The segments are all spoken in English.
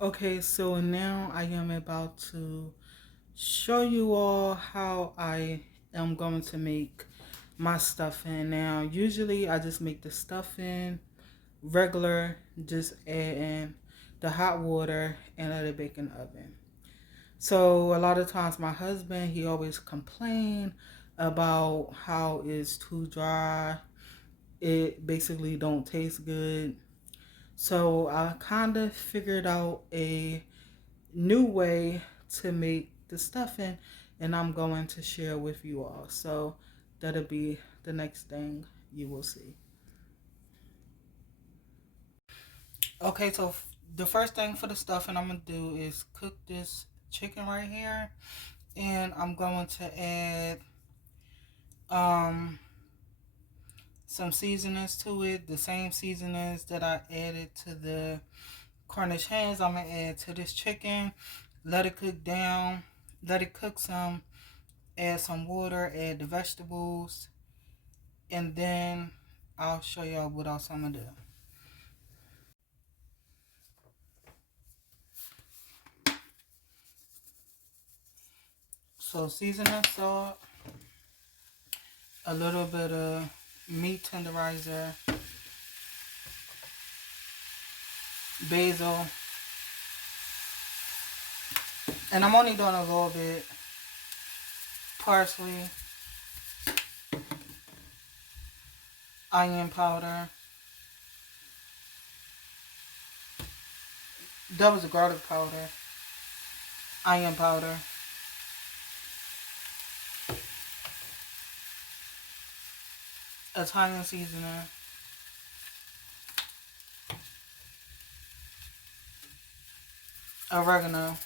Okay, so now I am about to show you all how I am going to make my stuffing. Now, usually I just make the stuffing regular, just add in the hot water and let it bake in the oven. So a lot of times my husband, he always complain about how it's too dry. It basically don't taste good. So I kind of figured out a new way to make the stuffing, and I'm going to share with you all. So that'll be the next thing you will see. Okay, so the first thing for the stuffing I'm gonna do is cook this chicken right here, and I'm going to add um some seasonings to it, the same seasonings that I added to the Cornish hens. I'm gonna add to this chicken, let it cook down, let it cook some, add some water, add the vegetables, and then I'll show y'all what else I'm gonna do. So seasoning salt, a little bit of meat tenderizer, basil, and I'm only doing a little bit, parsley, onion powder, devil's garlic powder, onion powder, Italian seasoning, oregano,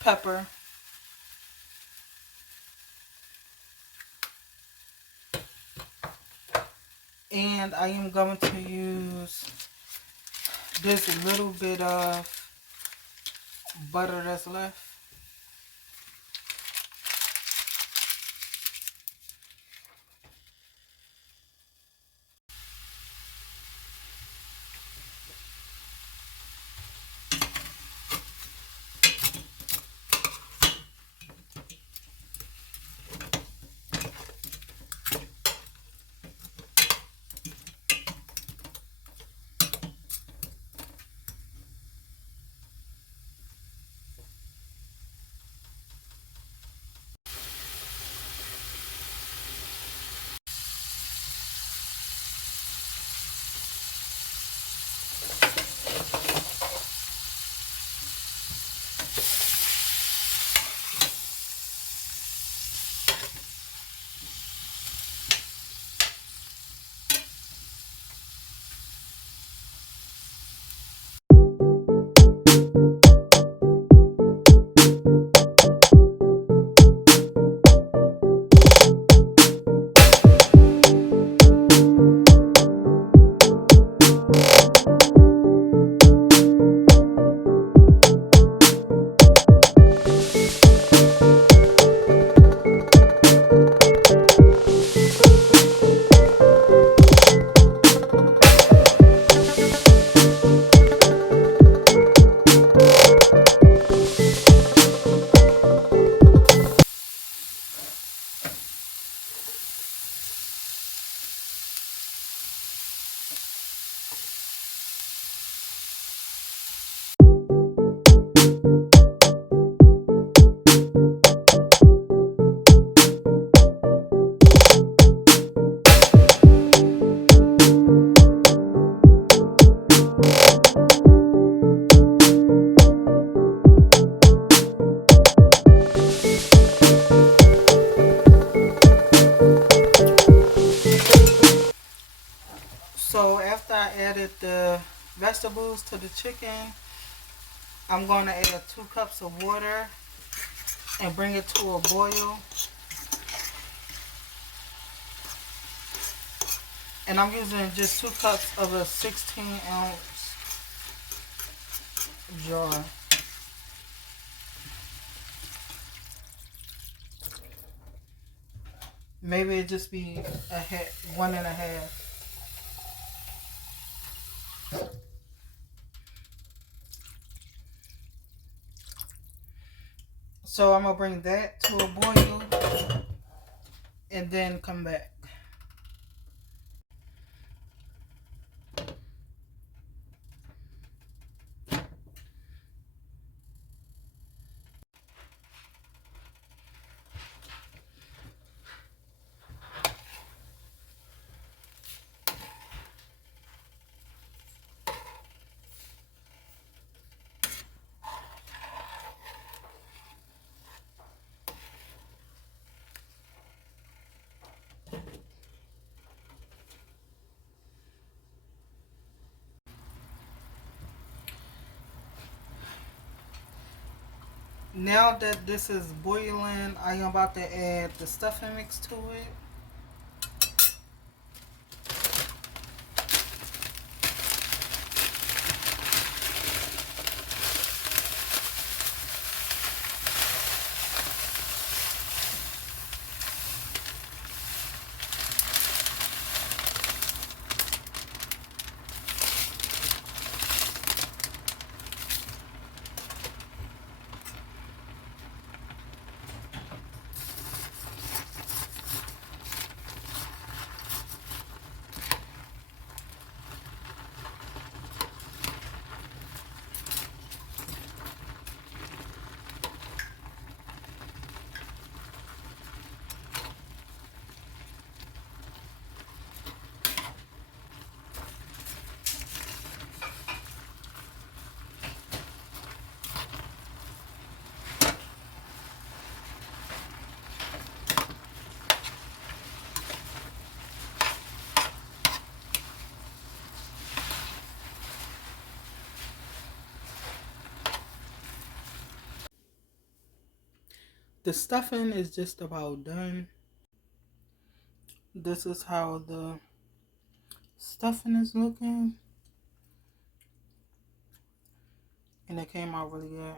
pepper, and I am going to use this little bit of butter that's left. So after I added the vegetables to the chicken, I'm going to add 2 cups of water and bring it to a boil. And I'm using just 2 cups of a 16-ounce jar. Maybe it just be one and a half. So I'm gonna bring that to a boil and then come back. Now that this is boiling, I am about to add the stuffing mix to it. The stuffing is just about done. This is how the stuffing is looking. And it came out really good.